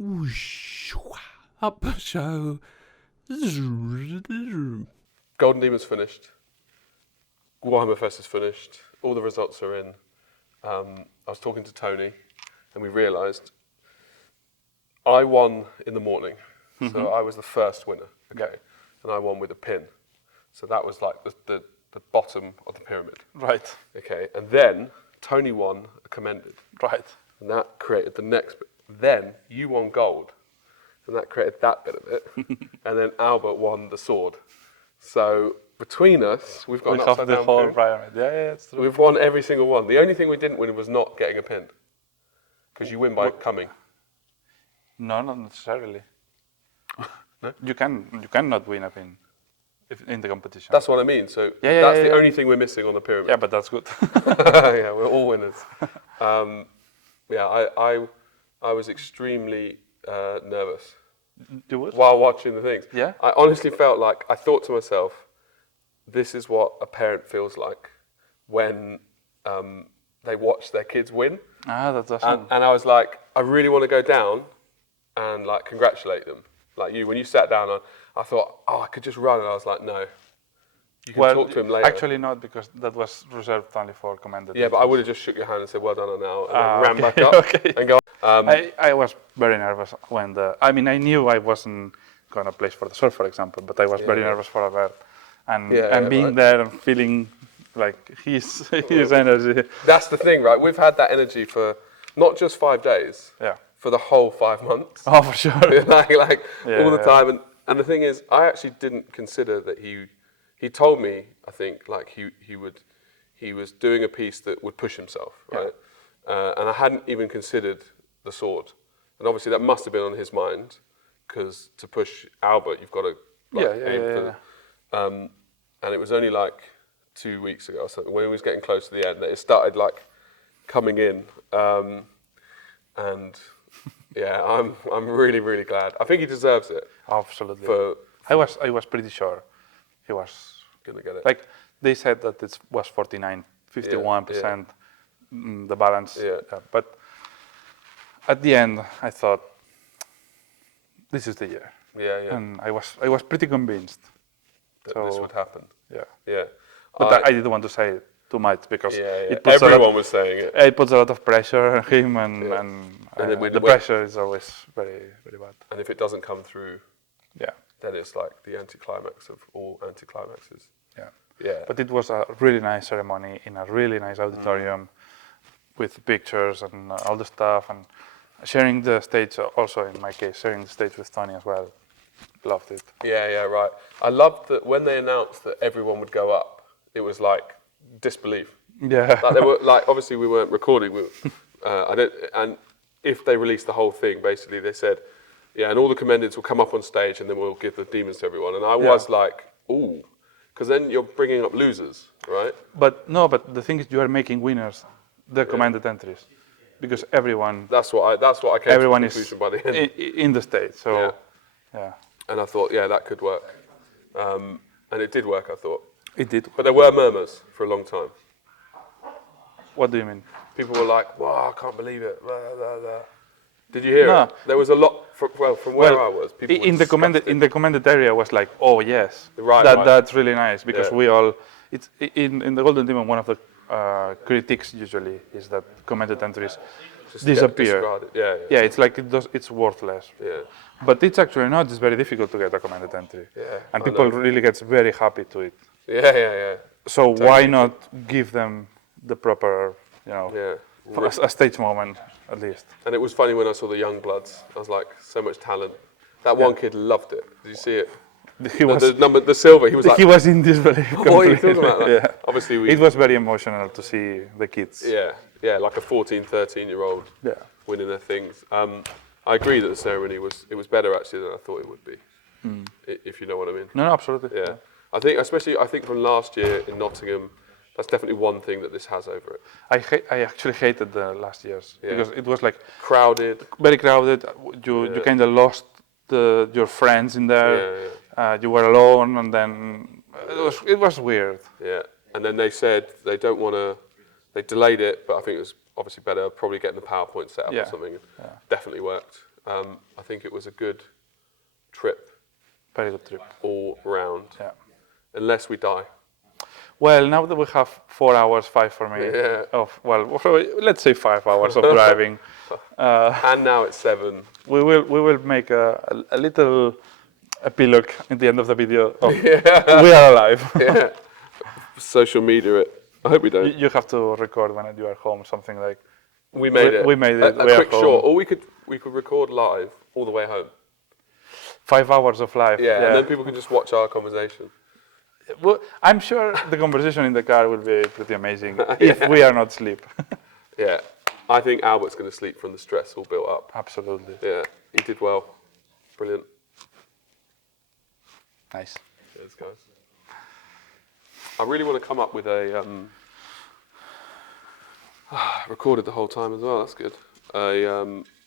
whoosh, up show. Golden Demon's finished. Warhammer Fest is finished. All the results are in. I was talking to Tony, and we realised I won in the morning. So I was the first winner, okay? And I won with a pin. So that was like the bottom of the pyramid. Right. Okay, and then Tony won a commended. Right. And that created the next bit. Then you won gold, and that created that bit of it. And then Albert won the sword. So between us, we've got We an have upside the down whole pyramid. pyramid. Yeah, it's true. We've won every single one. The only thing we didn't win was not getting a pin. Because you win by coming. No, not necessarily. No? You cannot win a pin in the competition. That's what I mean. So Yeah, that's the yeah. only thing we're missing on the pyramid. Yeah, but that's good. Yeah, we're all winners. I was extremely nervous You would? while watching the things. Yeah? I honestly felt like, I thought to myself, this is what a parent feels like when they watch their kids win. Ah, that's awesome. And I was like, I really want to go down and like congratulate them. Like you, when you sat down, I thought, I could just run. And I was like, no, you can talk to him later. Actually not, because that was reserved only for commended. Yeah, but I would have just shook your hand and said, well done, Arnau, and then ran okay, back up okay. and go. I was very nervous when I knew I wasn't going to place for the sword, for example, but I was very nervous for Albert. And being there and feeling like his energy. That's the thing, right? We've had that energy for not just 5 days, for the whole 5 months. Oh, for sure. like all the time. And the thing is, I actually didn't consider that he told me, I think, like he was doing a piece that would push himself, right? And I hadn't even considered the sword. And obviously that must have been on his mind, because to push Albert, you've got to aim for and it was only like 2 weeks ago or something, when he was getting close to the end, that it started like coming in. And yeah, I'm really, really glad. I think he deserves it. Absolutely. I was pretty sure he was gonna get it. Like they said that it was 51%, the balance. But at the end, I thought, this is the year. And I was pretty convinced that this would happen. Yeah. But I didn't want to say it too much, because it puts everyone was saying it. It puts a lot of pressure on him, and the pressure is always very, very bad. And if it doesn't come through, then it's like the anticlimax of all anticlimaxes. Yeah. But it was a really nice ceremony in a really nice auditorium with pictures and all the stuff, and sharing the stage also, in my case, sharing the stage with Tony as well. Loved it. Yeah, right. I loved that when they announced that everyone would go up, it was like disbelief. Yeah. Like they were like, obviously we weren't recording. And if they released the whole thing, basically they said, and all the commendeds will come up on stage, and then we'll give the demons to everyone. And I was like, ooh, because then you're bringing up losers, right? But the thing is, you are making winners the commended entries, because everyone. That's what I came to the conclusion by the end. In the stage. So yeah. And I thought, that could work. And it did work, I thought. It did. But there were murmurs for a long time. What do you mean? People were like, wow, I can't believe it. Blah, blah, blah. Did you hear it? There was a lot, from where I was. People in the commended area was like, oh yes, right. That's really nice, because we all, it's in the Golden Demon, one of the critiques usually is that commended entries just disappear. Yeah, it's like it's worthless. Yeah. But it's actually not. It's very difficult to get a commended entry. And people really get very happy to it. Yeah. So why not give them the proper, a stage moment at least? And it was funny when I saw the young bloods. I was like, so much talent. That one kid loved it. Did you see it? The silver. He was like, he was in disbelief. What are you talking about? Like, obviously, it was very emotional to see the kids. Yeah, like a 14, 13-year-old winning their things. I agree that the ceremony was better actually than I thought it would be. If you know what I mean. No, absolutely. Yeah. I think from last year in Nottingham, that's definitely one thing that this has over it. I actually hated the last years because it was like crowded, very crowded. You kind of lost your friends in there. You were alone, and then it was weird. Yeah, and then they said they don't want to. They delayed it, but I think it was obviously better probably getting the PowerPoint set up or something. Definitely worked. I think it was a good trip. Very good trip. All round. Yeah. Unless we die. Well, now that we have 4 hours, 5 for me, let's say 5 hours of driving. And now it's 7. We will make a little epilogue at the end of the video of we are alive. Yeah. Social media it. I hope we don't. You have to record when you are home, something like. We made it. We made it. A quick short. Or we could record live all the way home. 5 hours of live. Yeah, and then people can just watch our conversation. Well, I'm sure the conversation in the car will be pretty amazing if we are not asleep. Yeah, I think Albert's going to sleep from the stress all built up. Absolutely. Yeah, he did well. Brilliant. Nice. Cheers, guys. I really want to come up with a... recorded the whole time as well, that's good.